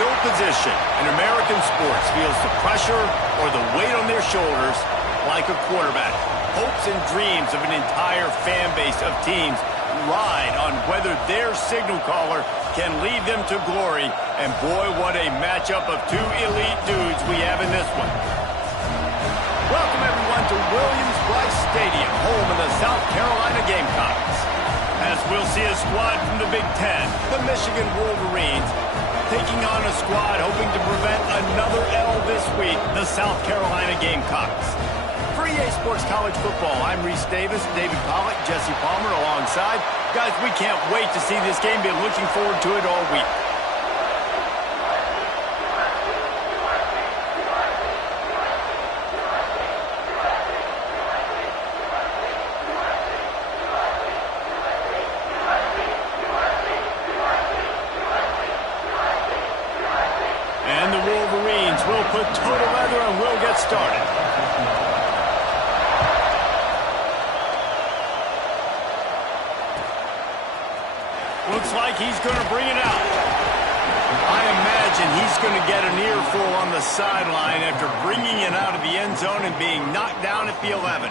no position in American sports feels the pressure or the weight on their shoulders like a quarterback. Hopes and dreams of an entire fan base of teams ride on whether their signal caller can lead them to glory. And boy, what a matchup of two elite dudes we have in this one. Welcome everyone to Williams-Brice Stadium, home of the South Carolina Gamecocks. As we'll see a squad from the Big Ten, the Michigan Wolverines, taking on a squad hoping to prevent another L this week, the South Carolina Gamecocks. For EA Sports College Football, I'm Reese Davis, David Pollack, Jesse Palmer alongside. Guys, we can't wait to see this game. Been looking forward to it all week. And the Wolverines will put total leather and we'll get started. Looks like he's going to bring it out. I imagine he's going to get an earful on the sideline after bringing it out of the end zone and being knocked down at the 11.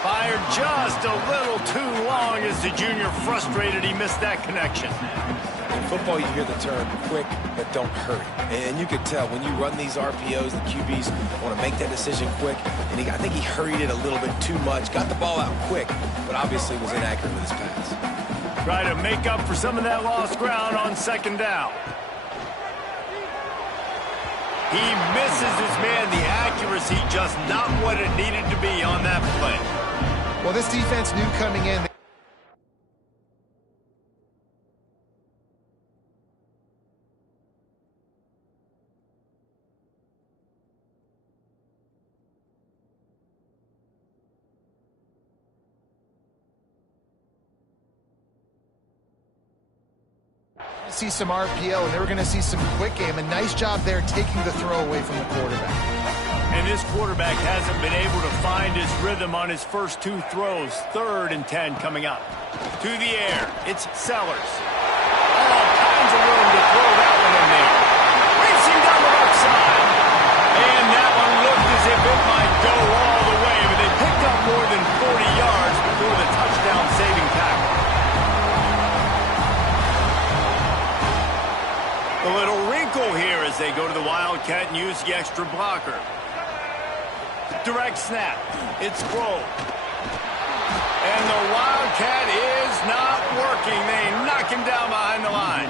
Fired just a little too long as the junior frustrated he missed that connection. In football, you hear the term quick, but don't hurry. And you can tell when you run these RPOs, the QBs want to make that decision quick. And I think he hurried it a little bit too much, got the ball out quick, but obviously was inaccurate with his pass. Try to make up for some of that lost ground on second down. He misses his man. The accuracy just not what it needed to be on that play. Well, this defense knew coming in. See some RPO, and they were going to see some quick game. A nice job there taking the throw away from the quarterback. And this quarterback hasn't been able to find his rhythm on his first two throws. 3rd and 10 coming up. To the air, it's Sellers. All kinds of room to throw that one in there. Racing down the left side. And that one looked as if it might go all the way, but they picked up more than 40 yards before the touchdown-saving tackle. A little wrinkle here as they go to the Wildcat and use the extra blocker. Direct snap. It's Grove. And the Wildcat is not working. They knock him down behind the line.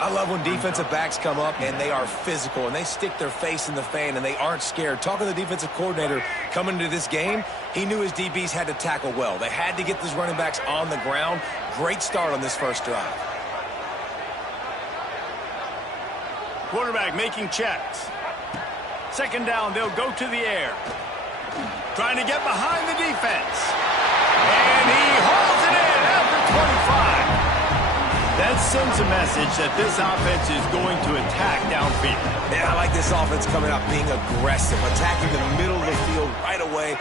I love when defensive backs come up and they are physical and they stick their face in the fan and they aren't scared. Talking to the defensive coordinator coming into this game, he knew his DBs had to tackle well. They had to get these running backs on the ground. Great start on this first drive. Quarterback making checks. Second down, they'll go to the air. Trying to get behind the defense. And he hauls it in after 25. That sends a message that this offense is going to attack downfield. Yeah, I like this offense coming out being aggressive, attacking the middle of the field right away,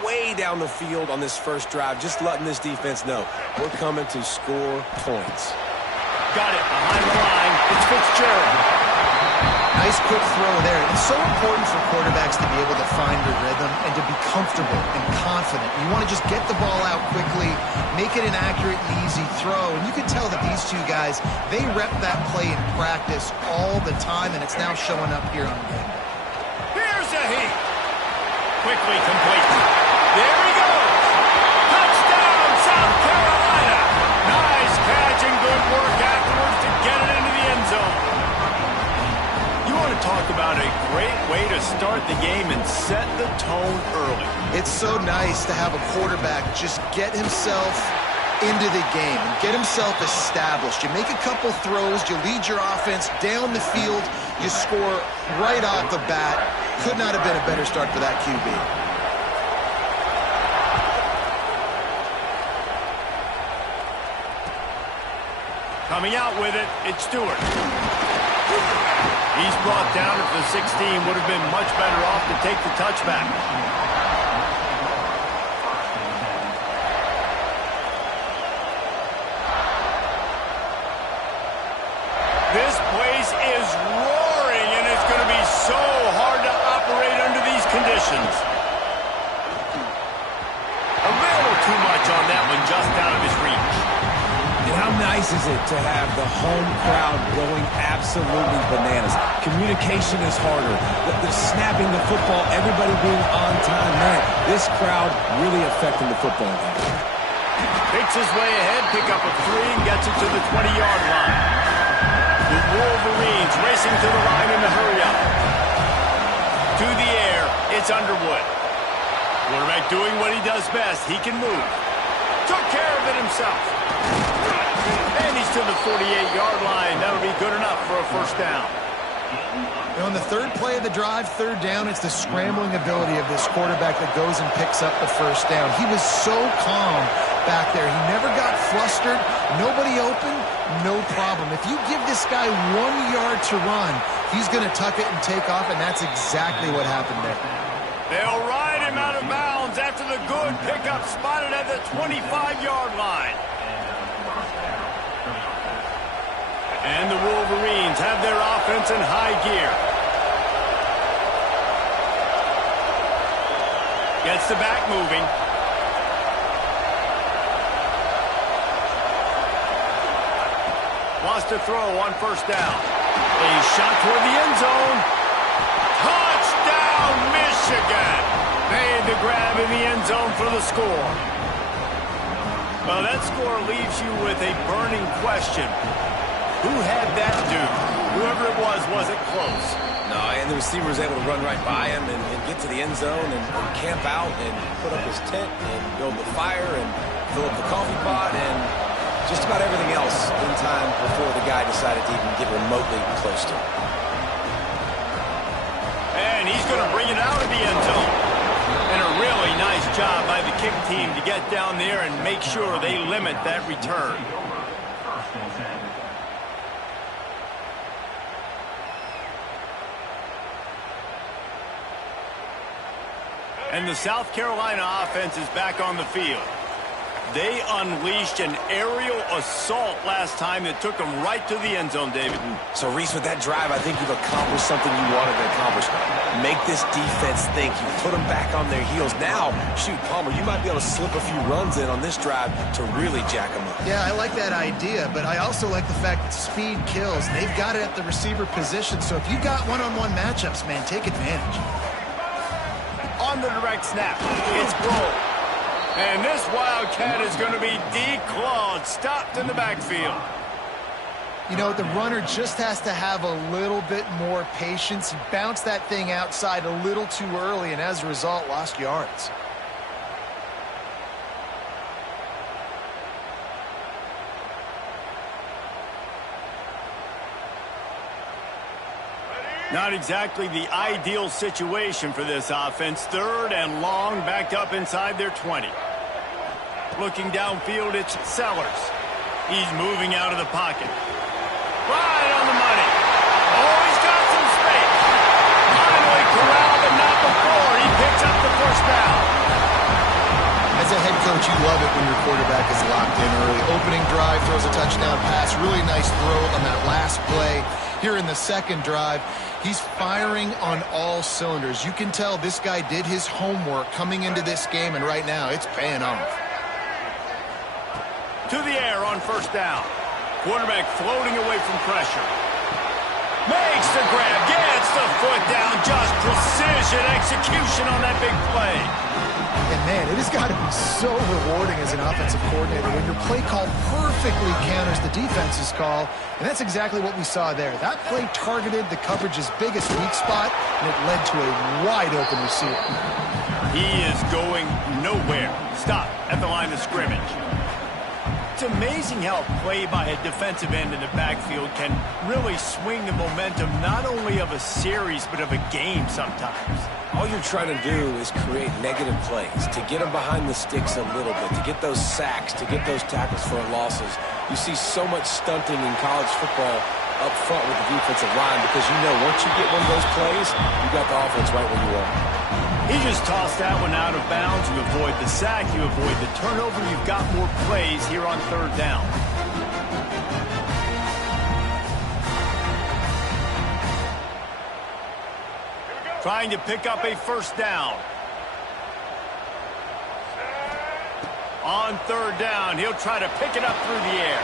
way down the field on this first drive, just letting this defense know we're coming to score points. Got it behind the line. It's Fitzgerald. Nice quick throw there. It's so important for quarterbacks to be able to find their rhythm and to be comfortable and confident. You want to just get the ball out quickly, make it an accurate and easy throw. And you can tell that these two guys, they rep that play in practice all the time, and it's now showing up here on game day. Here's a heat. Quickly complete. There he goes. Touchdown, South Carolina. Nice catch and good work afterwards to get it into the end zone. You want to talk about a great way to start the game and set the tone early. It's so nice to have a quarterback just get himself into the game and get himself established. You make a couple throws, you lead your offense down the field, you score right off the bat. Could not have been a better start for that QB. Coming out with it, it's Stewart. He's brought down at the 16. Would have been much better off to take the touchback. This place is roaring, and it's going to be so hard to operate under these conditions. A little too much on that one, just out of his reach. And how nice is it to have the home crowd going absolutely bananas? Communication is harder. The snapping the football, everybody being on time. Man, this crowd really affecting the football game. Picks his way ahead, pick up a 3, and gets it to the 20-yard line. The Wolverines racing to the line in the hurry-up. To the air, it's Underwood. Quarterback doing what he does best. He can move. Took care of it himself. And he's to the 48-yard line. That'll be good enough for a first down. On the third play of the drive, third down, it's the scrambling ability of this quarterback that goes and picks up the first down. He was so calm back there. He never got flustered. Nobody open, no problem. If you give this guy 1 yard to run, he's going to tuck it and take off, and that's exactly what happened there. They'll ride him out of bounds after the good pickup spotted at the 25-yard line. And the Wolverines have their offense in high gear. Gets the back moving. Wants to throw on first down. A shot toward the end zone. Touchdown, Michigan! Made the grab in the end zone for the score. Well, that score leaves you with a burning question. Who had that dude? Whoever it wasn't close. No, and the receiver was able to run right by him and get to the end zone and camp out and put up his tent and build the fire and fill up the coffee pot and just about everything else in time before the guy decided to even get remotely close to him. And he's going to bring it out of the end zone. And a really nice job by the kick team to get down there and make sure they limit that return. And the South Carolina offense is back on the field. They unleashed an aerial assault last time that took them right to the end zone, David. So, Reese, with that drive, I think you've accomplished something you wanted to accomplish. Make this defense think. You put them back on their heels. Now, shoot, Palmer, you might be able to slip a few runs in on this drive to really jack them up. Yeah, I like that idea, but I also like the fact that speed kills. They've got it at the receiver position, so if you've got one-on-one matchups, man, take advantage. On the direct snap, it's Grohl. And this Wildcat is going to be declawed, stopped in the backfield. You know, the runner just has to have a little bit more patience. He bounced that thing outside a little too early, and as a result, lost yards. Not exactly the ideal situation for this offense. Third and long, backed up inside their 20. Looking downfield, it's Sellers. He's moving out of the pocket. Right on the money. Oh, he's got some space. Finally corralled, but not before. He picks up the first down. As a head coach, you love it when your quarterback is locked in early. Opening drive, throws a touchdown pass. Really nice throw on that last play. Here in the second drive, he's firing on all cylinders. You can tell this guy did his homework coming into this game, and right now it's paying off. To the air on first down. Quarterback floating away from pressure. Makes the grab, gets the foot down. Just precision execution on that big play. And man, it has got to be so rewarding as an offensive coordinator when your play call perfectly counters the defense's call, and that's exactly what we saw there. That play targeted the coverage's biggest weak spot, and it led to a wide-open receiver. He is going nowhere. Stop at the line of scrimmage. It's amazing how play by a defensive end in the backfield can really swing the momentum not only of a series but of a game sometimes. All you're trying to do is create negative plays, to get them behind the sticks a little bit, to get those sacks, to get those tackles for losses. You see so much stunting in college football up front with the defensive line because you know once you get one of those plays, you got the offense right where you want. He just tossed that one out of bounds. You avoid the sack, you avoid the turnover. You've got more plays here on third down. Trying to pick up a first down. On third down, he'll try to pick it up through the air.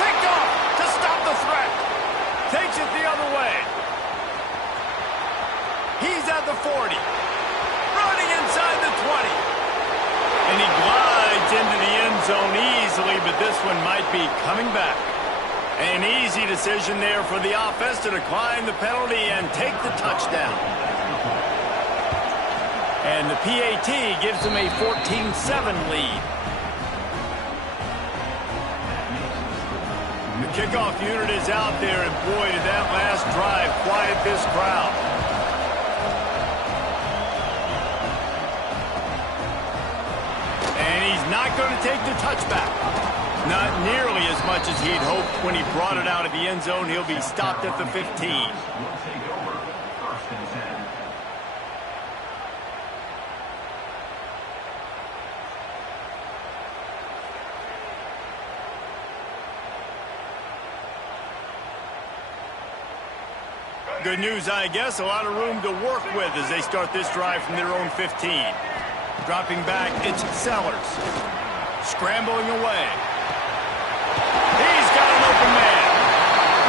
Picked off to stop the threat. Takes it the other way. He's at the 40. Running inside the 20. And he glides into the end zone easily, but this one might be coming back. An easy decision there for the offense to decline the penalty and take the touchdown. And the PAT gives them a 14-7 lead. The kickoff unit is out there, and boy, did that last drive quiet this crowd. And he's not going to take the touchback. Not nearly as much as he'd hoped when he brought it out of the end zone. He'll be stopped at the 15. Good news, I guess. A lot of room to work with as they start this drive from their own 15. Dropping back, it's Sellers. Scrambling away. He's got an open man.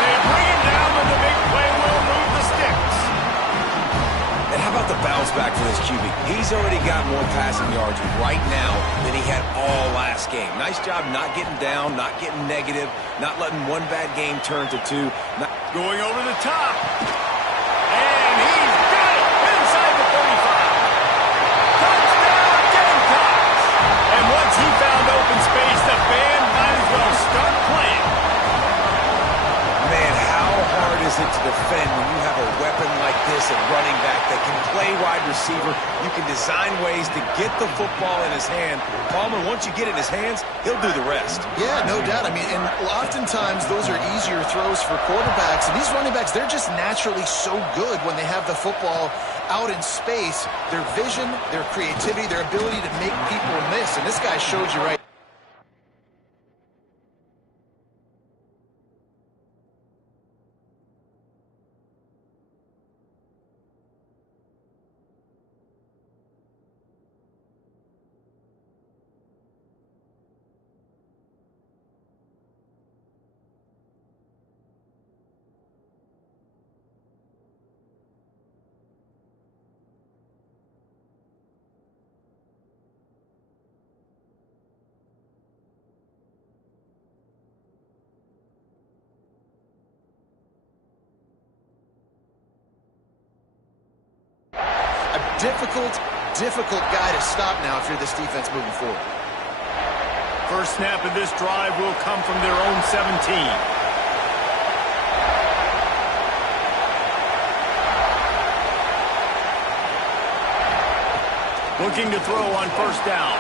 They bring him down, but the big play will move the sticks. And how about the bounce back for this QB? He's already got more passing yards right now than he had all last game. Nice job not getting down, not getting negative, not letting one bad game turn to two. Going over the top. And he's got it inside the 35. Touchdown, Gamecocks! And once he found open space, the band might as well start playing. Man, how hard is it to defend when you have a weapon like this at running back that can play wide receiver? You can design ways to get the football in his hand. Palmer, once you get it in his hands, he'll do the rest. Yeah, no doubt. I mean, and oftentimes those are easier throws for quarterbacks. And these running backs, they're just naturally so good when they have the football out in space. Their vision, their creativity, their ability to make people miss. And this guy showed you right. Difficult guy to stop now if you're this defense moving forward. First snap of this drive will come from their own 17. Looking to throw on first down.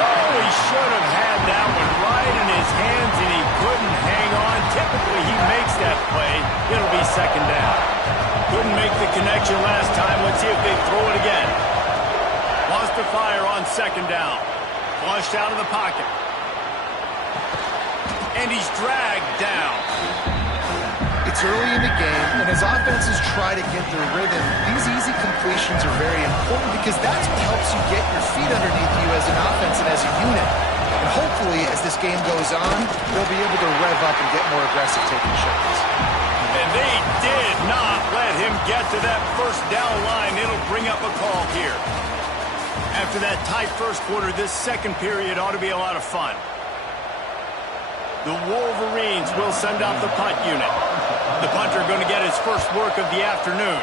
Oh, he should have had that one right in his hands, and he couldn't hang on. Typically, he makes that play. It'll be second down. Couldn't make the connection last time. Let's see if they throw it again. Lost the fire on second down. Flushed out of the pocket. And he's dragged down. It's early in the game, and as offenses try to get their rhythm, these easy completions are very important because that's what helps you get your feet underneath you as an offense and as a unit. And hopefully, as this game goes on, they'll be able to rev up and get more aggressive taking shots. And they did not let him get to that first down line. It'll bring up a call here. After that tight first quarter, this second period ought to be a lot of fun. The Wolverines will send out the punt unit. The punter going to get his first work of the afternoon.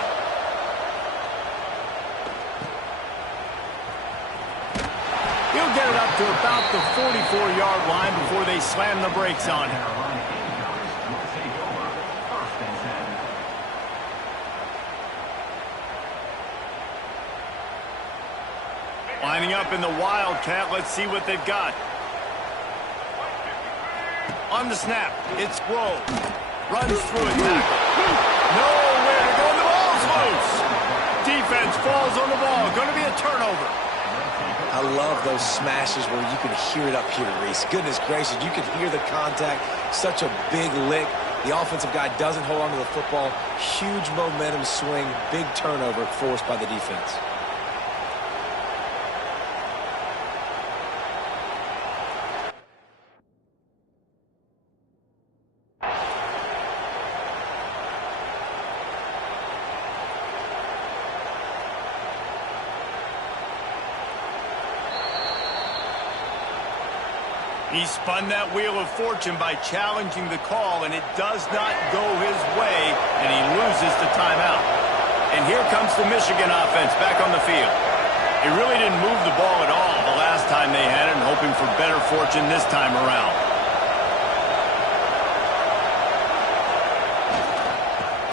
He'll get it up to the 44-yard line before they slam the brakes on him. Lining up in the Wildcat. Let's see what they've got. On the snap, it's Grove. Runs through a tackle. Nowhere to go. The ball's loose. Defense falls on the ball. Going to be a turnover. I love those smashes where you can hear it up here, Reese. Goodness gracious, you can hear the contact. Such a big lick. The offensive guy doesn't hold on to the football. Huge momentum swing. Big turnover forced by the defense. He spun that wheel of fortune by challenging the call, and it does not go his way, and he loses the timeout. And here comes the Michigan offense back on the field. They really didn't move the ball at all the last time they had it, and hoping for better fortune this time around.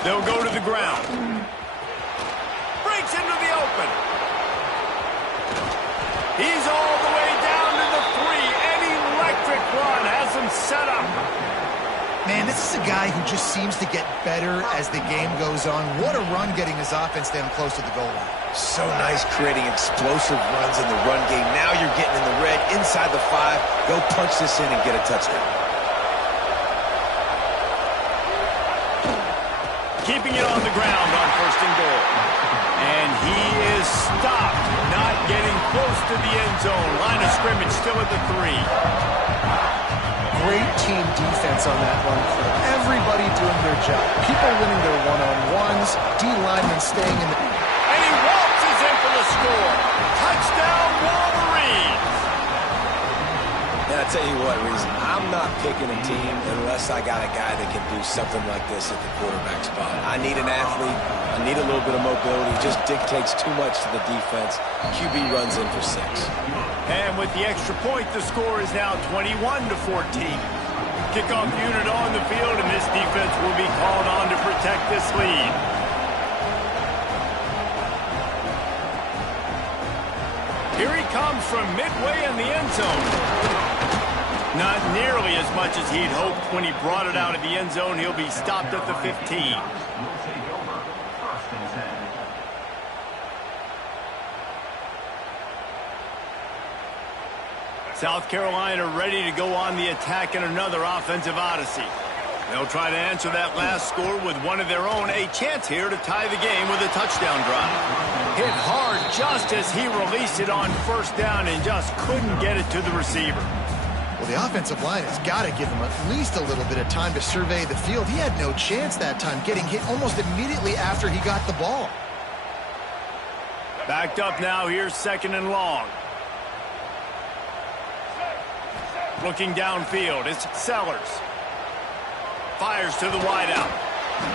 They'll go to the ground. Breaks into the open. He's all the way down to the 3. Run has him set up. Man, this is a guy who just seems to get better as the game goes on. What a run getting his offense down close to the goal line. So nice creating explosive runs in the run game. Now you're getting in the red inside the 5. Go punch this in and get a touchdown. Keeping it on the ground on 1st and goal. And he is stopped, not getting close to the end zone. Line of scrimmage still at the 3. Great team defense on that run crew. Everybody doing their job. People winning their one-on-ones. D-linemen staying in the... And he waltzes in for the score. Touchdown, Wolverines! And I tell you what, Reese, I'm not picking a team unless I got a guy that can do something like this at the quarterback spot. I need an athlete. I need a little bit of mobility. It just dictates too much to the defense. QB runs in for 6. And with the extra point, the score is now 21-14. Kickoff unit on the field, and this defense will be called on to protect this lead. Here he comes from midway in the end zone. Not nearly as much as he'd hoped when he brought it out of the end zone. He'll be stopped at the 15. South Carolina ready to go on the attack in another offensive odyssey. They'll try to answer that last score with one of their own. A chance here to tie the game with a touchdown drive. Hit hard just as he released it on 1st down and just couldn't get it to the receiver. Well, the offensive line has got to give him at least a little bit of time to survey the field. He had no chance that time, getting hit almost immediately after he got the ball. Backed up now, here's 2nd and long. Looking downfield, it's Sellers. Fires to the wideout.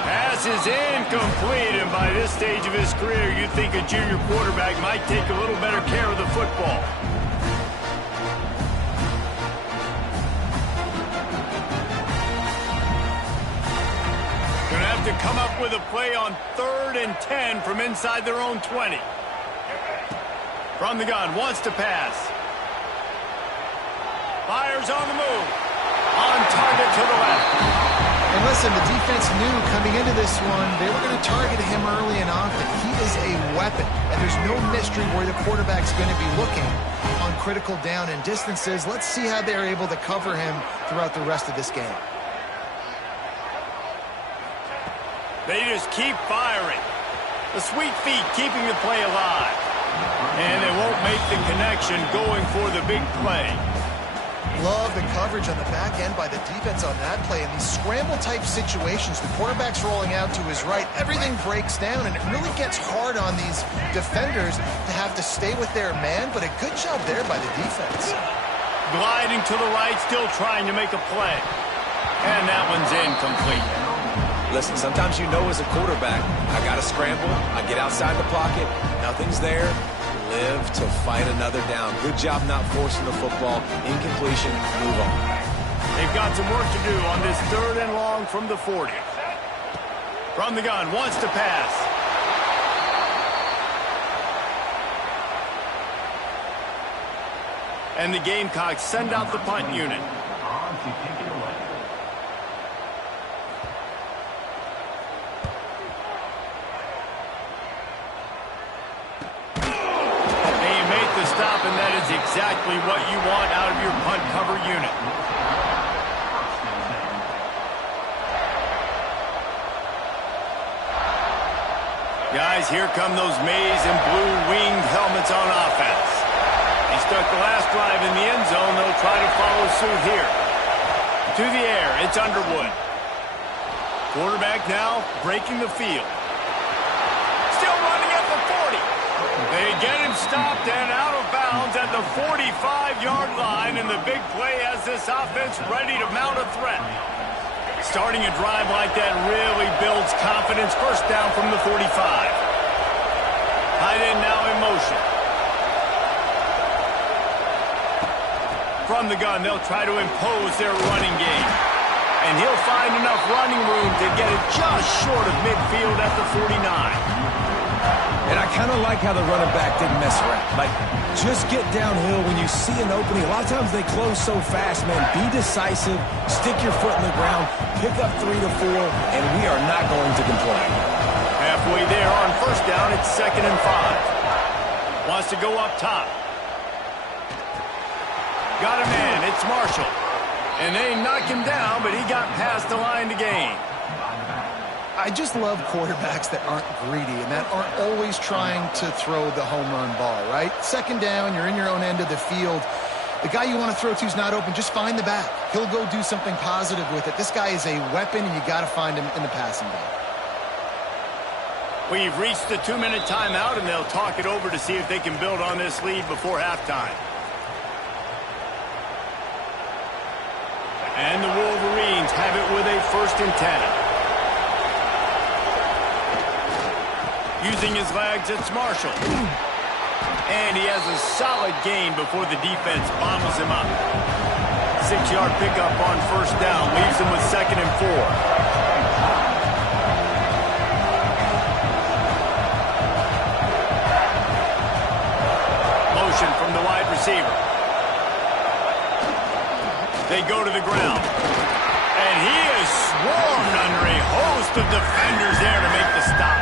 Pass is incomplete, and by this stage of his career, you'd think a junior quarterback might take a little better care of the football. Gonna have to come up with a play on 3rd and 10 from inside their own 20. From the gun, wants to pass. Fires on the move. On target to the left. And listen, the defense knew coming into this one, they were going to target him early and often. He is a weapon, and there's no mystery where the quarterback's going to be looking on critical down and distances. Let's see how they're able to cover him throughout the rest of this game. They just keep firing. The sweet feet keeping the play alive. And they won't make the connection going for the big play. Love the coverage on the back end by the defense on that play. In these scramble-type situations, the quarterback's rolling out to his right. Everything breaks down, and it really gets hard on these defenders to have to stay with their man, but a good job there by the defense. Gliding to the right, still trying to make a play. And that one's incomplete. Listen, sometimes you know as a quarterback, I got to scramble, I get outside the pocket, nothing's there, live to fight another down. Good job not forcing the football. Incompletion, move on. They've got some work to do on this 3rd and long from the 40. From the gun, wants to pass. And the Gamecocks send out the punt unit. Stop, and that is exactly what you want out of your punt cover unit. Guys, here come those maize and blue winged helmets on offense. They stuck the last drive in the end zone. They'll try to follow suit here. To the air, it's Underwood. Quarterback now breaking the field. Still running at the 40. They get him stopped and out of bounds at the 45-yard line, and the big play has this offense ready to mount a threat. Starting a drive like that really builds confidence. First down from the 45. Tight end now in motion. From the gun, they'll try to impose their running game. And he'll find enough running room to get it just short of midfield at the 49. And I kind of like how the running back didn't mess around. Like, just get downhill when you see an opening. A lot of times they close so fast, man. Be decisive, stick your foot in the ground, pick up 3 to 4, and we are not going to complain. Halfway there on first down, it's 2nd and 5. Wants to go up top. Got a man, it's Marshall. And they knock him down, but he got past the line to gain. I just love quarterbacks that aren't greedy and that aren't always trying to throw the home run ball, right? 2nd down, you're in your own end of the field. The guy you want to throw to is not open. Just find the back. He'll go do something positive with it. This guy is a weapon, and you got to find him in the passing game. We've reached the 2-minute timeout, and they'll talk it over to see if they can build on this lead before halftime. And the Wolverines have it with a 1st and 10. Using his legs, it's Marshall. And he has a solid gain before the defense bottles him up. 6-yard pickup on first down leaves him with 2nd and 4. Motion from the wide receiver. They go to the ground. And he is swarmed under a host of defenders there to make the stop.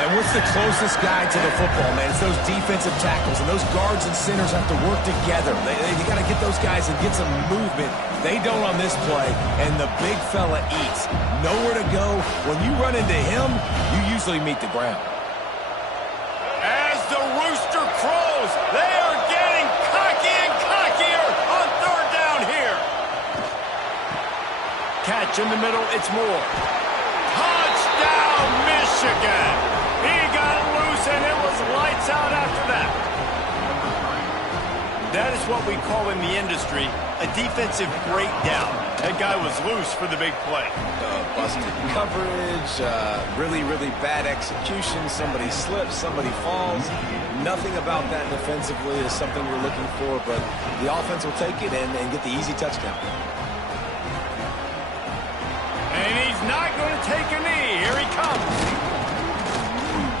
And what's the closest guy to the football, man? It's those defensive tackles, and those guards and centers have to work together. You got to get those guys and get some movement. They don't on this play, and the big fella eats. Nowhere to go. When you run into him, you usually meet the ground. As the rooster crows, they are getting cocky and cockier on 3rd down here. Catch in the middle, it's Moore. Touchdown, Michigan! He got loose, and it was lights out after that. That is what we call in the industry a defensive breakdown. That guy was loose for the big play. Busted coverage, really, really bad execution. Somebody slips, somebody falls. Nothing about that defensively is something we're looking for, but the offense will take it and get the easy touchdown. And he's not going to take a knee. Here he comes.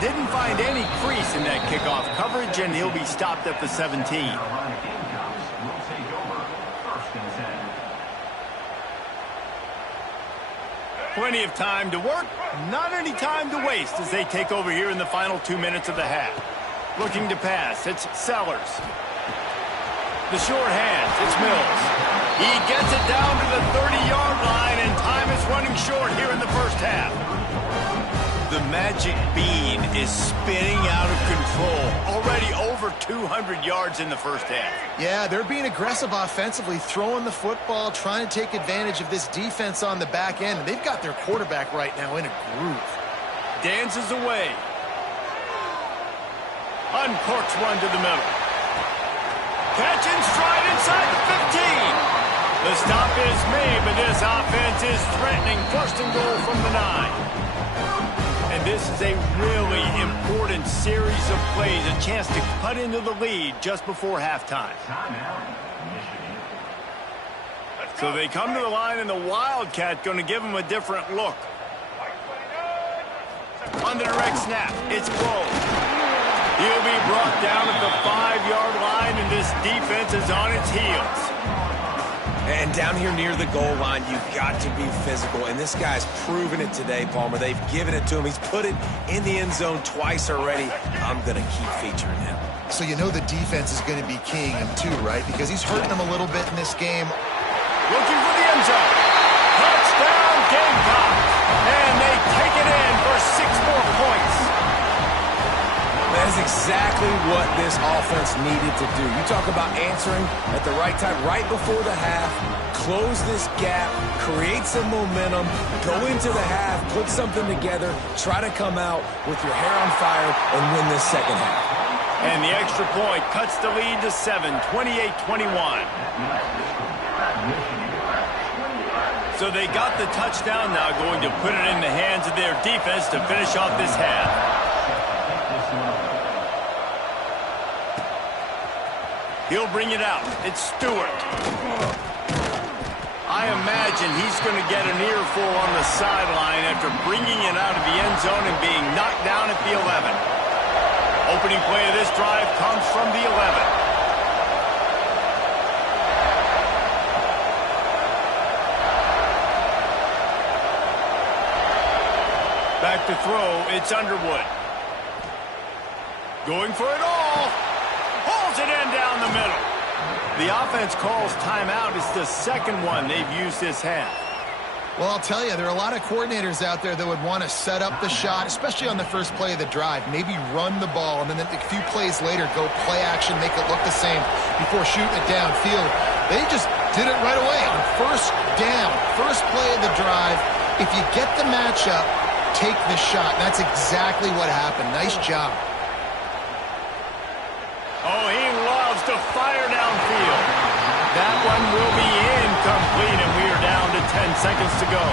Didn't find any crease in that kickoff coverage, and he'll be stopped at the 17. Plenty of time to work, not any time to waste as they take over here in the final 2 minutes of the half. Looking to pass, it's Sellers. The short hands, it's Mills. He gets it down to the 30-yard line, and time is running short here in the first half. The magic bean is spinning out of control. Already over 200 yards in the first half. Yeah, they're being aggressive offensively, throwing the football, trying to take advantage of this defense on the back end. And they've got their quarterback right now in a groove. Dances away. Uncorks one to the middle. Catch in stride inside the 15. The stop is made, but this offense is threatening. 1st and goal from the 9. And this is a really important series of plays, a chance to cut into the lead just before halftime. So they come to the line, and the Wildcat going to give them a different look. On the direct snap, it's Close. He'll be brought down at the 5-yard line, and this defense is on its heels. And down here near the goal line, you've got to be physical. And this guy's proven it today, Palmer. They've given it to him. He's put it in the end zone twice already. I'm going to keep featuring him. So you know the defense is going to be keying him too, right? Because he's hurting them a little bit in this game. Looking for the end zone. Touchdown, Gamecocks. And they take it in for 6 more points. That's exactly what this offense needed to do. You talk about answering at the right time, right before the half, close this gap, create some momentum, go into the half, put something together, try to come out with your hair on fire and win this second half. And the extra point cuts the lead to 7, 28-21. So they got the touchdown, now going to put it in the hands of their defense to finish off this half. He'll bring it out. It's Stewart. I imagine he's going to get an earful on the sideline after bringing it out of the end zone and being knocked down at the 11. Opening play of this drive comes from the 11. Back to throw, it's Underwood. Going for it all. Pulls it in down the middle. The offense calls timeout. It's the second one they've used this half. Well, I'll tell you, there are a lot of coordinators out there that would want to set up the shot, especially on the first play of the drive, maybe run the ball, and then a few plays later go play action, make it look the same before shooting it downfield. They just did it right away on first down, first play of the drive. If you get the matchup, take the shot. And that's exactly what happened. Nice job. Oh, he loves to fire downfield. That one will be incomplete, and we are down to 10 seconds to go.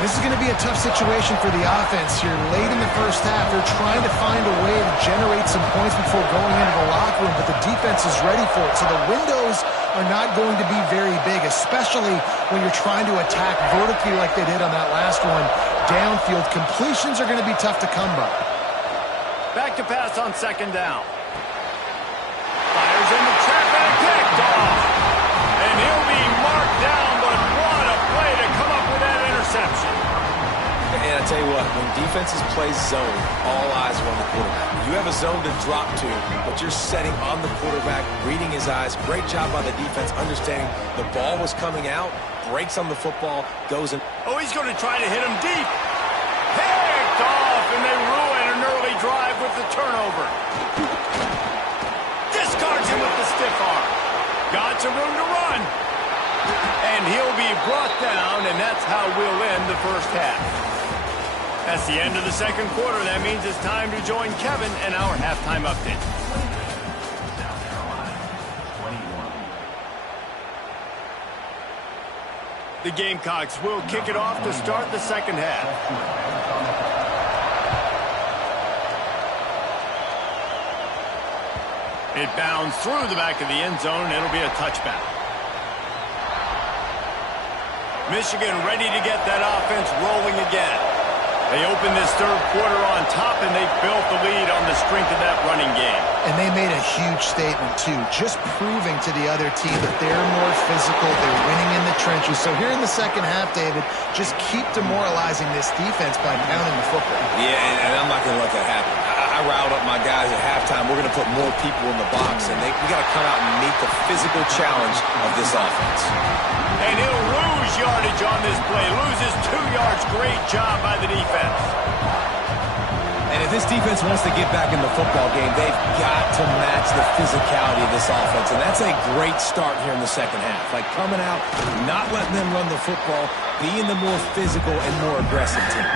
This is going to be a tough situation for the offense here. Late in the first half, they're trying to find a way to generate some points before going into the locker room, but the defense is ready for it. So the windows are not going to be very big, especially when you're trying to attack vertically like they did on that last one. Downfield completions are going to be tough to come by. Back to pass on second down. Fires in the trap and picked off. And he'll be marked down, but what a play to come up with that interception. And I tell you what, when defenses play zone, all eyes are on the quarterback. You have a zone to drop to, but you're setting on the quarterback, reading his eyes. Great job by the defense, understanding the ball was coming out, breaks on the football, goes in. Oh, he's going to try to hit him deep. Picked off, and they ruin an early drive with the turnover. Discards him with the stiff arm. Got some room to run. And he'll be brought down, and that's how we'll end the first half. That's the end of the second quarter. That means it's time to join Kevin and our halftime update. The Gamecocks will kick it off to start the second half. It bounds through the back of the end zone. It'll be a touchback. Michigan ready to get that offense rolling again. They opened this third quarter on top, and they built the lead on the strength of that running game. And they made a huge statement, too, just proving to the other team that they're more physical, they're winning in the trenches. So here in the second half, David, just keep demoralizing this defense by pounding the football. Yeah, and I'm not going to let that happen. I riled up my guys at halftime. We're going to put more people in the box, and we got to come out and meet the physical challenge of this offense. And he'll lose yardage on this play. Loses 2 yards. Great job by the defense. And if this defense wants to get back in the football game, they've got to match the physicality of this offense. And that's a great start here in the second half. Like coming out, not letting them run the football, being the more physical and more aggressive team.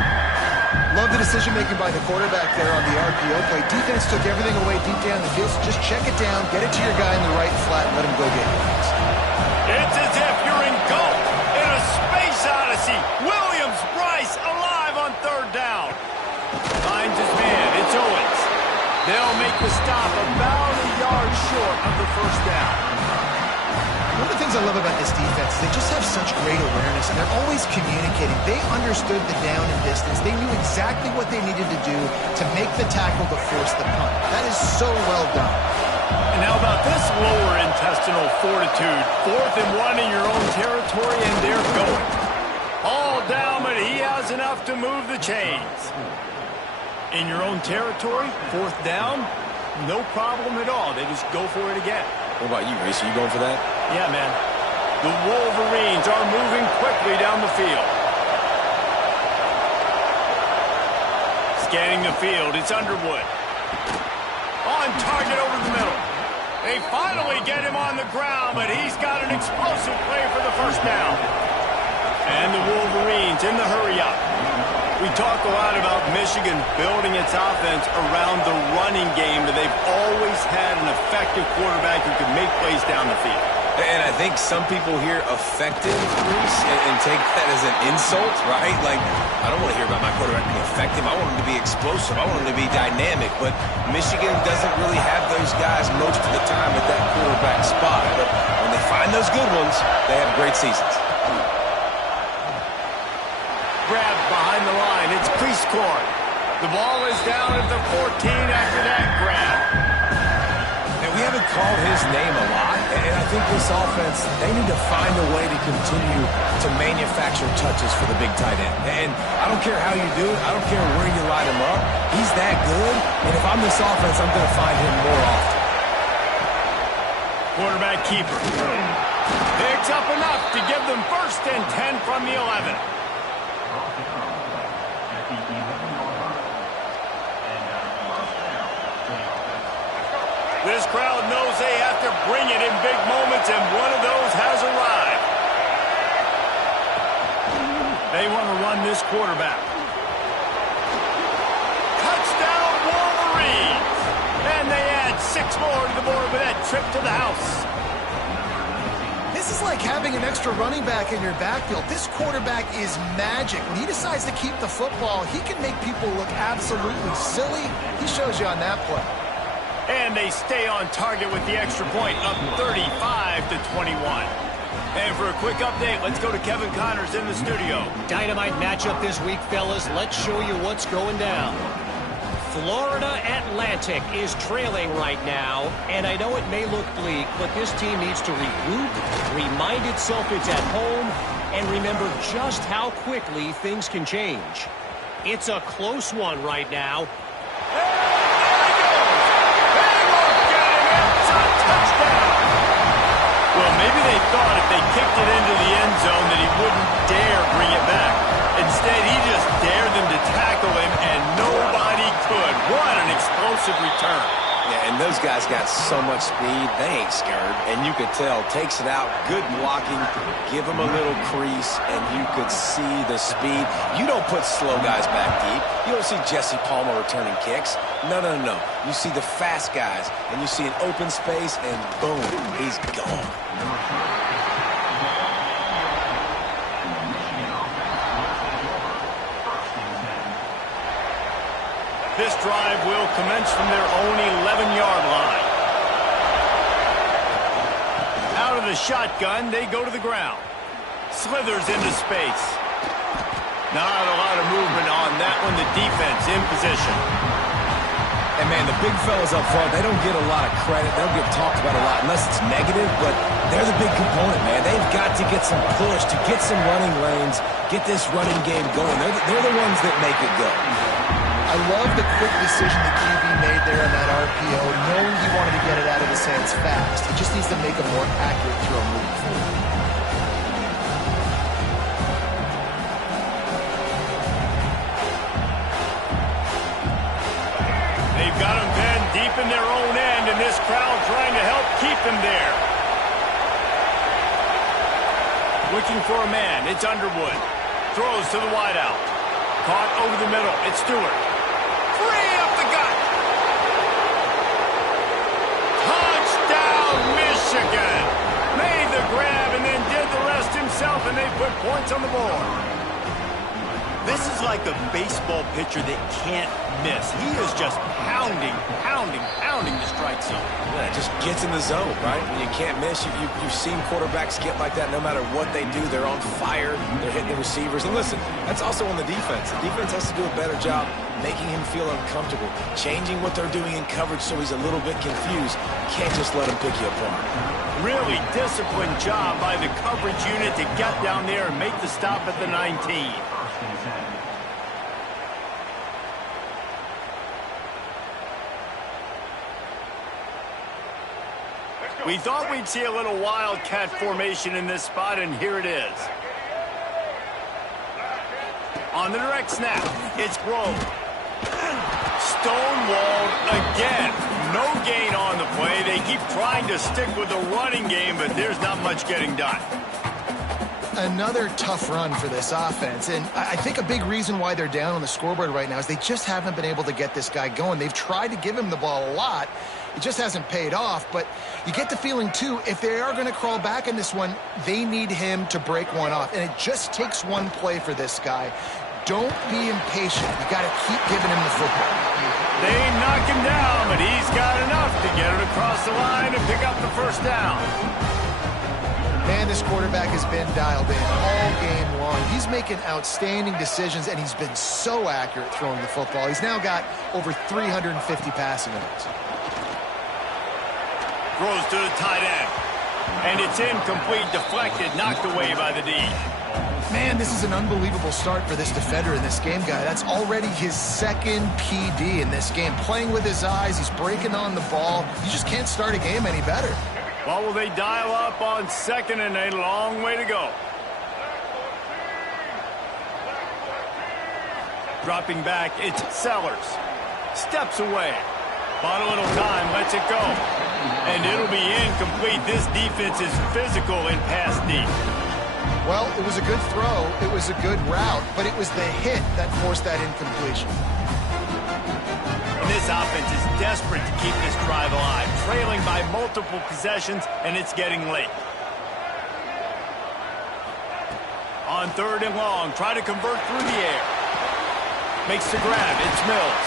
Love the decision-making by the quarterback there on the RPO play. Defense took everything away deep down the field, so just check it down, get it to your guy in the right flat, and let him go get it. It's as if you're engulfed in a space odyssey. Williams-Brice alive on third down. They'll make the stop about a yard short of the first down. One of the things I love about this defense is they just have such great awareness, and they're always communicating. They understood the down and distance. They knew exactly what they needed to do to make the tackle to force the punt. That is so well done. And how about this lower intestinal fortitude? 4th and 1 in your own territory, and they're going. All down, but he has enough to move the chains. In your own territory, 4th down, no problem at all. They just go for it again. What about you, Reese? Are you going for that? Yeah, man. The Wolverines are moving quickly down the field. Scanning the field, it's Underwood. On target over the middle. They finally get him on the ground, but he's got an explosive play for the first down. And the Wolverines in the hurry-up. We talk a lot about Michigan building its offense around the running game, but they've always had an effective quarterback who can make plays down the field. And I think some people hear effective, Reese, and take that as an insult, right? Like, I don't want to hear about my quarterback being effective. I want him to be explosive. I want him to be dynamic. But Michigan doesn't really have those guys most of the time at that quarterback spot. But when they find those good ones, they have great seasons. Grab behind the line. It's Prieskorn. The ball is down at the 14 after that grab. And we haven't called his name a lot. And I think this offense, they need to find a way to continue to manufacture touches for the big tight end. And I don't care how you do it. I don't care where you line him up. He's that good. And if I'm this offense, I'm going to find him more often. Quarterback keeper. Picks up enough to give them 1st and 10 from the 11. This crowd knows they have to bring it in big moments, and one of those has arrived. They want to run this quarterback. Touchdown, Wolverines! And they add 6 more to the board with that trip to the house. This is like having an extra running back in your backfield. This quarterback is magic. When he decides to keep the football, he can make people look absolutely silly. He shows you on that play. And they stay on target with the extra point, up 35-21. And for a quick update, let's go to Kevin Connors in the studio. Dynamite matchup this week, fellas. Let's show you what's going down. Florida Atlantic is trailing right now, and I know it may look bleak, but this team needs to regroup, remind itself it's at home, and remember just how quickly things can change. It's a close one right now. Well, maybe they thought if they kicked it into the end zone that he wouldn't dare bring it back. Instead, he just dared them to tackle him, and nobody could. What an explosive return. Yeah, and those guys got so much speed, they ain't scared. And you could tell, takes it out, good blocking, give them a little crease, and you could see the speed. You don't put slow guys back deep. You don't see Jesse Palmer returning kicks. No. You see the fast guys, and you see an open space, and boom, he's gone. This drive will commence from their own 11-yard line. Out of the shotgun, they go to the ground. Slithers into space. Not a lot of movement on that one. The defense in position. And, man, the big fellas up front, they don't get a lot of credit. They don't get talked about a lot unless it's negative, but they're the big component, man. They've got to get some push, to get some running lanes, get this running game going. They're the ones that make it go. I love the quick decision the QB made there on that RPO, knowing he wanted to get it out of his hands fast. He just needs to make a more accurate throw moving forward. They've got him pinned deep in their own end, and this crowd trying to help keep them there. Looking for a man. It's Underwood. Throws to the wideout. Caught over the middle. It's Stewart. Free up the gut. Touchdown, Michigan. Made the grab and then did the rest himself, and they put points on the board. This is like a baseball pitcher that can't miss. He is just pounding the strike zone. Yeah, it just gets in the zone, right? When you can't miss, you've seen quarterbacks get like that no matter what they do. They're on fire. They're hitting the receivers. And listen, that's also on the defense. The defense has to do a better job making him feel uncomfortable, changing what they're doing in coverage so he's a little bit confused. Can't just let him pick you apart. Really disciplined job by the coverage unit to get down there and make the stop at the 19. We thought we'd see a little wildcat formation in this spot, and here it is. On the direct snap, it's Grove. Stonewalled again. No gain on the play. They keep trying to stick with the running game, but there's not much getting done. Another tough run for this offense, and I think a big reason why they're down on the scoreboard right now is they just haven't been able to get this guy going. They've tried to give him the ball a lot. It just hasn't paid off, but you get the feeling, too, if they are going to crawl back in this one, they need him to break one off, and it just takes one play for this guy. Don't be impatient. You got to keep giving him the football. They knock him down, but he's got enough to get it across the line and pick up the first down. Man, this quarterback has been dialed in all game long. He's making outstanding decisions, and he's been so accurate throwing the football. He's now got over 350 passing yards. Throws to the tight end. And it's incomplete, deflected, knocked away by the D. Man, this is an unbelievable start for this defender in this game, guy. That's already his second PD in this game. Playing with his eyes, he's breaking on the ball. You just can't start a game any better. Well, will they dial up on second and a long way to go? Dropping back, it's Sellers. Steps away. Bought a little time, lets it go. And it'll be incomplete. This defense is physical in pass deep. Well, it was a good throw. It was a good route, but it was the hit that forced that incompletion. And this offense is desperate to keep this drive alive, trailing by multiple possessions, and it's getting late. On third and long, try to convert through the air. Makes the grab. It's Mills.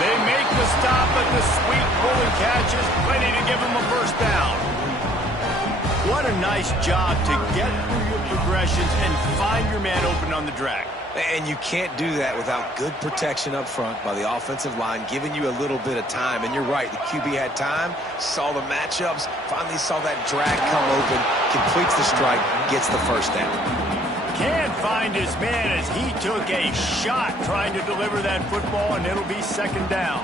They make the stop, but the sweet pulling catch is plenty to give them a first down. What a nice job to get through your progressions and find your man open on the drag. And you can't do that without good protection up front by the offensive line, giving you a little bit of time. And you're right, the QB had time, saw the matchups, finally saw that drag come open, completes the strike, gets the first down. Can't find his man as he took a shot trying to deliver that football, and it'll be second down.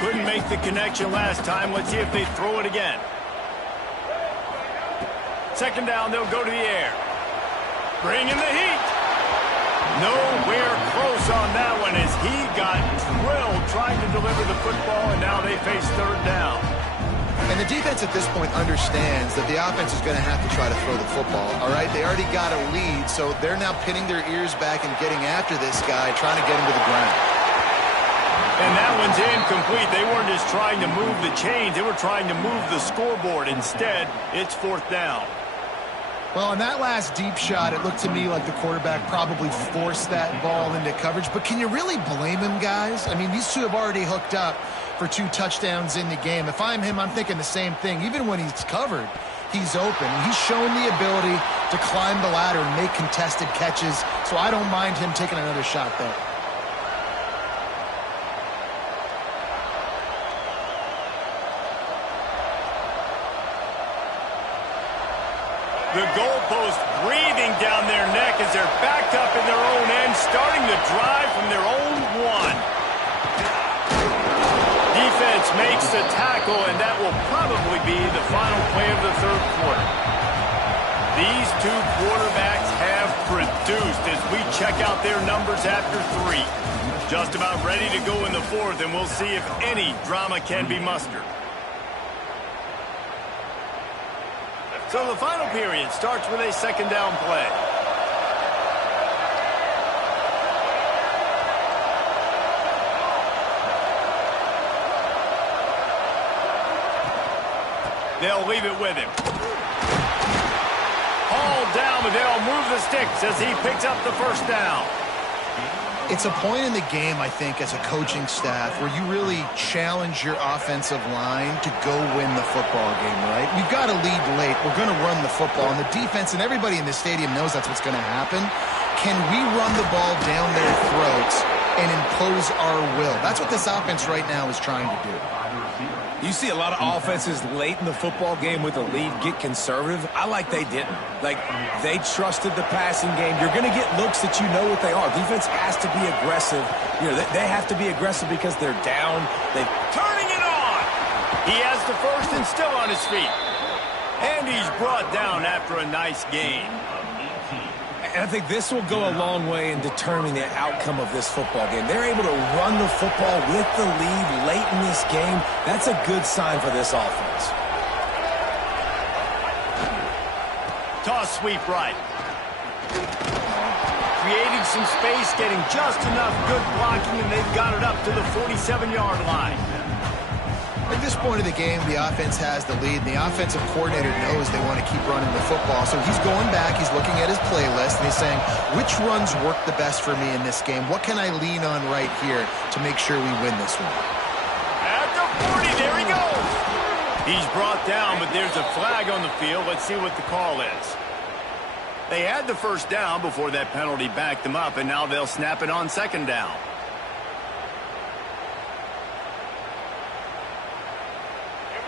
Couldn't make the connection last time. Let's see if they throw it again. Second down, they'll go to the air. Bring in the heat. Nowhere close on that one as he got drilled trying to deliver the football, and now they face third down. And the defense at this point understands that the offense is going to have to try to throw the football, all right? They already got a lead, so they're now pinning their ears back and getting after this guy, trying to get him to the ground. And that one's incomplete. They weren't just trying to move the chains. They were trying to move the scoreboard. Instead, it's fourth down. Well, on that last deep shot, it looked to me like the quarterback probably forced that ball into coverage. But can you really blame him, guys? I mean, these two have already hooked up for 2 touchdowns in the game. If I'm him, I'm thinking the same thing. Even when he's covered, he's open. He's shown the ability to climb the ladder and make contested catches, so I don't mind him taking another shot there. The goalpost breathing down their neck as they're backed up in their own end, starting the drive from their own 1. Defense makes the tackle, and that will probably be the final play of the third quarter. These two quarterbacks have produced as we check out their numbers after 3. Just about ready to go in the fourth, and we'll see if any drama can be mustered. So the final period starts with a second down play. They'll leave it with him. Hauled down, but they'll move the the sticks as he picks up the first down. It's a point in the game, I think, as a coaching staff where you really challenge your offensive line to go win the football game, right? We've got to lead late. We're going to run the football. And the defense and everybody in the stadium knows that's what's going to happen. Can we run the ball down their throats and impose our will? That's what this offense right now is trying to do. You see a lot of offenses late in the football game with a lead get conservative. I like they didn't. Like, they trusted the passing game. You're going to get looks that you know what they are. Defense has to be aggressive. You know, they have to be aggressive because they're down. Turning it on! He has the first and still on his feet. And he's brought down after a nice gain. And I think this will go a long way in determining the outcome of this football game. They're able to run the football with the lead late in this game. That's a good sign for this offense. Toss sweep right. Creating some space, getting just enough good blocking, and they've got it up to the 47-yard line. At this point of the game, the offense has the lead, and the offensive coordinator knows they want to keep running the football. So he's going back, he's looking at his playlist, and he's saying, which runs work the best for me in this game? What can I lean on right here to make sure we win this one? At the 40, there he goes. He's brought down, but there's a flag on the field. Let's see what the call is. They had the first down before that penalty backed them up, and now they'll snap it on second down.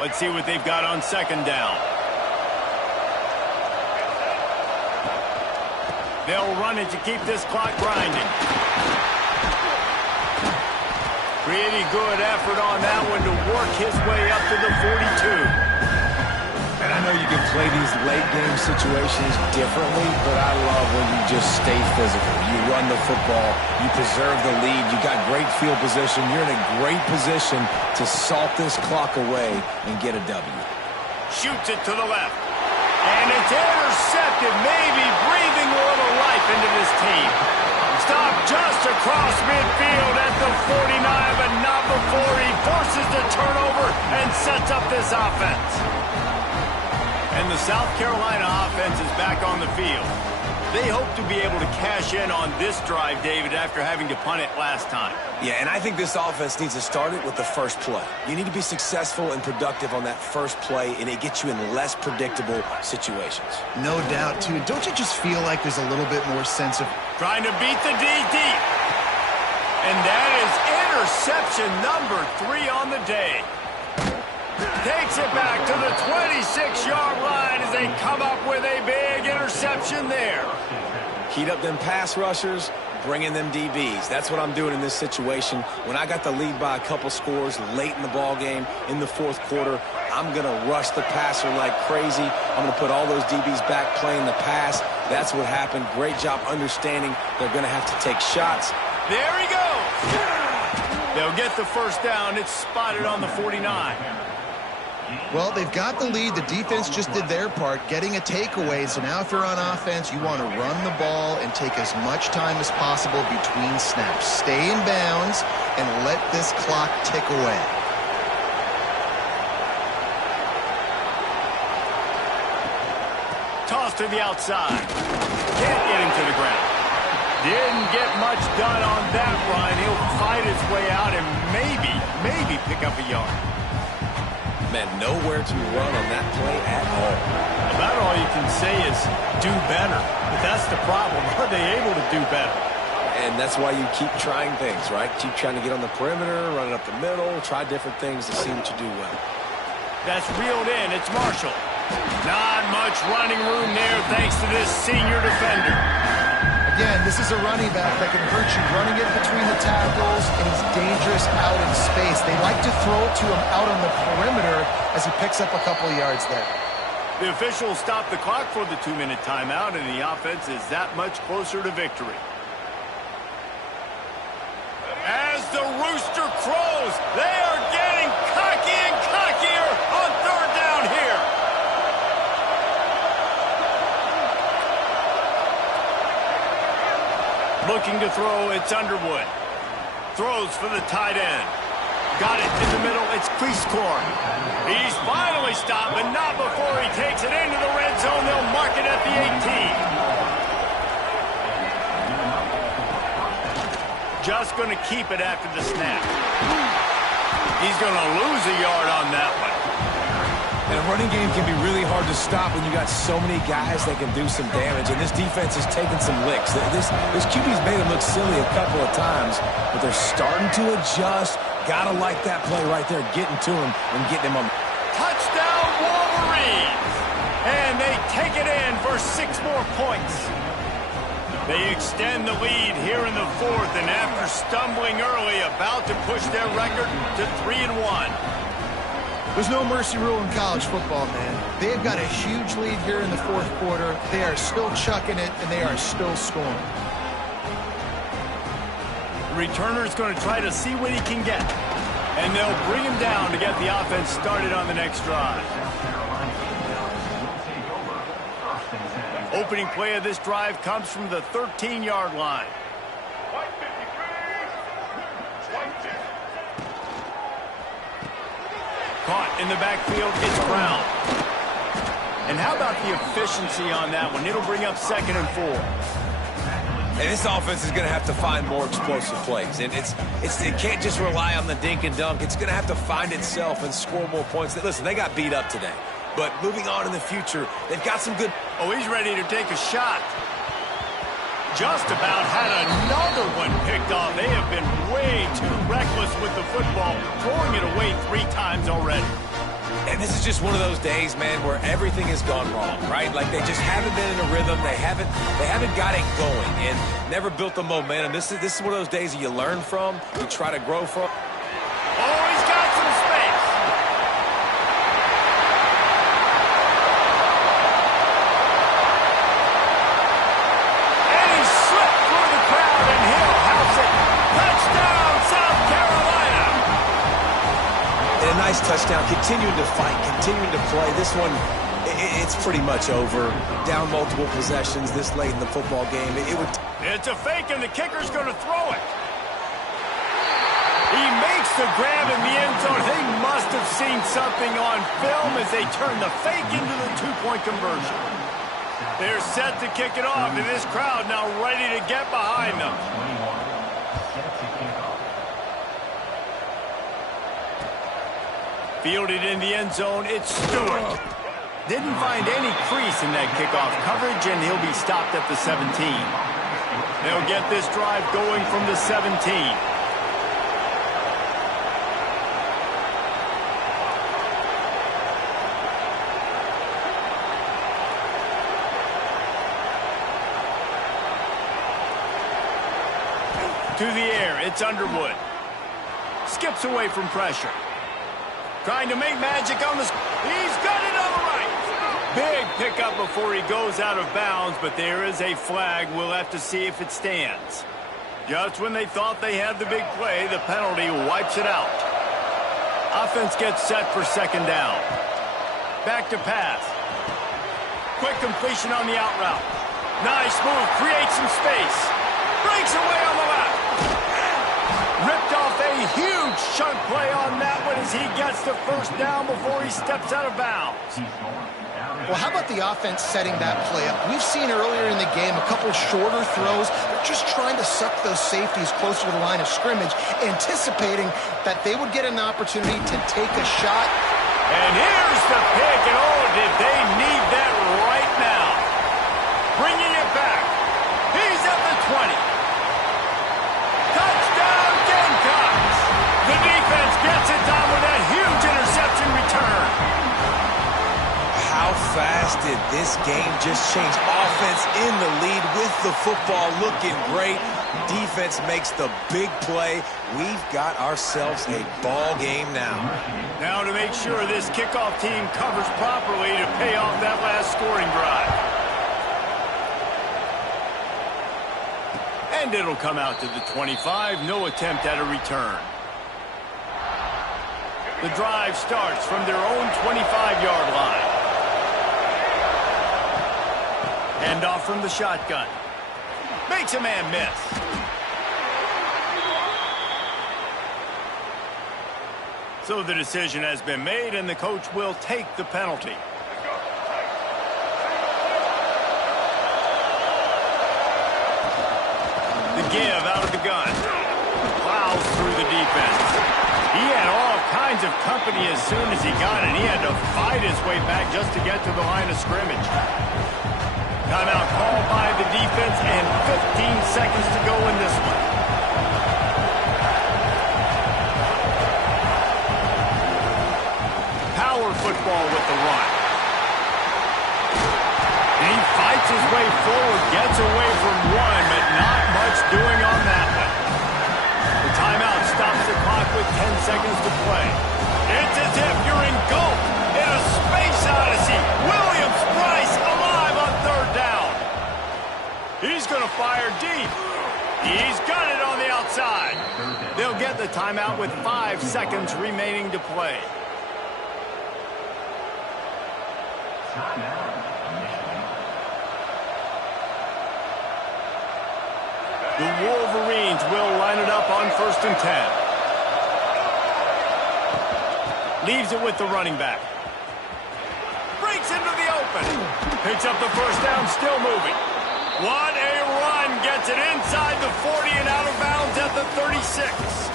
Let's see what they've got on second down. They'll run it to keep this clock grinding. Pretty good effort on that one to work his way up to the 42. And I know you can play these late game situations differently, but I love when you just stay physical. You run the football, you preserve the lead, you got great field position, you're in a great position to salt this clock away and get a W. Shoots it to the left. And it's intercepted, maybe breathing a little life into this team. Stopped just across midfield at the 49, but not before he forces the turnover and sets up this offense. And the South Carolina offense is back on the field. They hope to be able to cash in on this drive, David, after having to punt it last time. Yeah, and I think this offense needs to start it with the first play. You need to be successful and productive on that first play, and it gets you in less predictable situations. No doubt, too. Don't you just feel like there's a little bit more sense of... Trying to beat the D deep. And that is interception number 3 on the day. Takes it back to the 26-yard line as they come up with a big interception there. Heat up them pass rushers, bring in them DBs. That's what I'm doing in this situation. When I got the lead by a couple scores late in the ball game, in the fourth quarter, I'm going to rush the passer like crazy. I'm going to put all those DBs back playing the pass. That's what happened. Great job understanding they're going to have to take shots. There he goes. They'll get the first down. It's spotted on the 49. Well, they've got the lead. The defense just did their part, getting a takeaway. So now if you're on offense, you want to run the ball and take as much time as possible between snaps. Stay in bounds and let this clock tick away. Toss to the outside. Can't get him to the ground. Didn't get much done on that run. He'll fight his way out and maybe pick up a yard. Man, nowhere to run on that play at all. About all you can say is do better. But that's the problem. Are they able to do better? And that's why you keep trying things, right? Keep trying to get on the perimeter, run it up the middle, try different things to see what you do well. That's reeled in. It's Marshall. Not much running room there thanks to this senior defender. Again, this is a running back that can hurt you, running it between the tackles, and he's dangerous out in space. They like to throw it to him out on the perimeter as he picks up a couple of yards there. The officials stop the clock for the 2-minute timeout, and the offense is that much closer to victory. As the rooster crows, they are getting cocky and cockier on third down here. Looking to throw, it's Underwood. Throws for the tight end. Got it in the middle, it's Cleescore. He's finally stopped, but not before he takes it into the red zone. They'll mark it at the 18. Just going to keep it after the snap. He's going to lose a yard on that one. And a running game can be really hard to stop when you got so many guys that can do some damage. And this defense is taking some licks. This QB's made them look silly a couple of times, but they're starting to adjust. Gotta like that play right there, getting to him and getting him on. Touchdown, Wolverines! And they take it in for 6 more points. They extend the lead here in the 4th, and after stumbling early, about to push their record to 3-1. There's no mercy rule in college football, man. They've got a huge lead here in the 4th quarter. They are still chucking it, and they are still scoring. The returner's going to try to see what he can get. And they'll bring him down to get the offense started on the next drive. Opening play of this drive comes from the 13-yard line. Caught in the backfield, it's Brown. And how about the efficiency on that one? It'll bring up 2nd and 4. And this offense is going to have to find more explosive plays. And it can't just rely on the dink and dunk. It's going to have to find itself and score more points. Listen, they got beat up today. But moving on in the future, they've got some good... Oh, he's ready to take a shot. Just about had another one picked off. They have been way too reckless with the football, throwing it away 3 times already. And this is just one of those days, man, where everything has gone wrong, right? Like they just haven't been in a rhythm. They haven't got it going and never built the momentum. This is one of those days that you learn from, you try to grow from. Oh, he's got some space. And he slipped through the crowd, and he'll house it. Touchdown, South Carolina. And a nice touchdown, continuing to fight, continuing to play. This one, it's pretty much over. Down multiple possessions this late in the football game. It's a fake, and the kicker's going to throw it. He makes the grab in the end zone. They must have seen something on film as they turn the fake into the 2-point conversion. They're set to kick it off, and this crowd now ready to get behind them. Fielded in the end zone, it's Stewart. Didn't find any crease in that kickoff coverage, and he'll be stopped at the 17. They'll get this drive going from the 17. To the air, it's Underwood. Skips away from pressure. Trying to make magic on the... He's got it on the right. Big pickup before he goes out of bounds, but there is a flag. We'll have to see if it stands. Just when they thought they had the big play, the penalty wipes it out. Offense gets set for 2nd down. Back to pass. Quick completion on the out route. Nice move, creates some space. Breaks away on the left. Ripped off a huge chunk play on that one as he gets the 1st down before he steps out of bounds. Well, how about the offense setting that play up? We've seen earlier in the game a couple shorter throws. They're just trying to suck those safeties closer to the line of scrimmage, anticipating that they would get an opportunity to take a shot. And here's the pick, and oh, did they need that right now. Bringing it back. He's at the 20. Touchdown, Gamecocks! The defense gets it done with that huge interception return. How fast did this game just change? Offense in the lead with the football looking great. Defense makes the big play. We've got ourselves a ball game now. Now to make sure this kickoff team covers properly to pay off that last scoring drive. And it'll come out to the 25. No attempt at a return. The drive starts from their own 25-yard line. Hand off from the shotgun. Makes a man miss. So the decision has been made, and the coach will take the penalty. The give out of the gun. through the defense. He had all kinds of company as soon as he got it. He had to fight his way back just to get to the line of scrimmage. Timeout called by the defense and 15 seconds to go in this one. Power football with the run. And he fights his way forward, gets away from one, but not much doing on that one. The timeout stops the clock with 10 seconds to play. It's as if you're engulfed in a space odyssey. Williams-Brice alive on third down. He's going to fire deep. He's got it on the outside. They'll get the timeout with 5 seconds remaining to play. The Wolverines will line it up on 1st and 10. Leaves it with the running back. Breaks into the open. Picks up the first down, still moving. What a run. Gets it inside the 40 and out of bounds at the 36.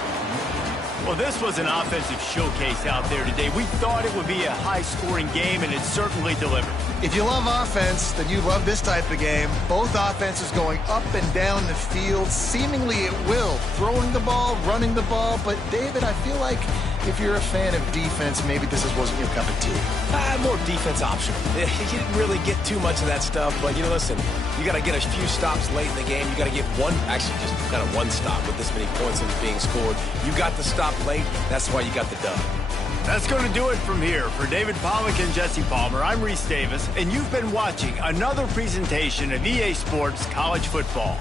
Well, this was an offensive showcase out there today. We thought it would be a high-scoring game, and it certainly delivered. If you love offense, then you love this type of game. Both offenses going up and down the field, seemingly at will. Throwing the ball, running the ball. But, David, I feel like if you're a fan of defense, maybe this wasn't your cup of tea. More defense optional. You didn't really get too much of that stuff, but, listen, you got to get a few stops late in the game. You got to get just kind of one stop with this many points that was being scored. You got the stop late. That's why you got the dub. That's going to do it from here. For David Pollack and Jesse Palmer, I'm Reese Davis, and you've been watching another presentation of EA Sports College Football.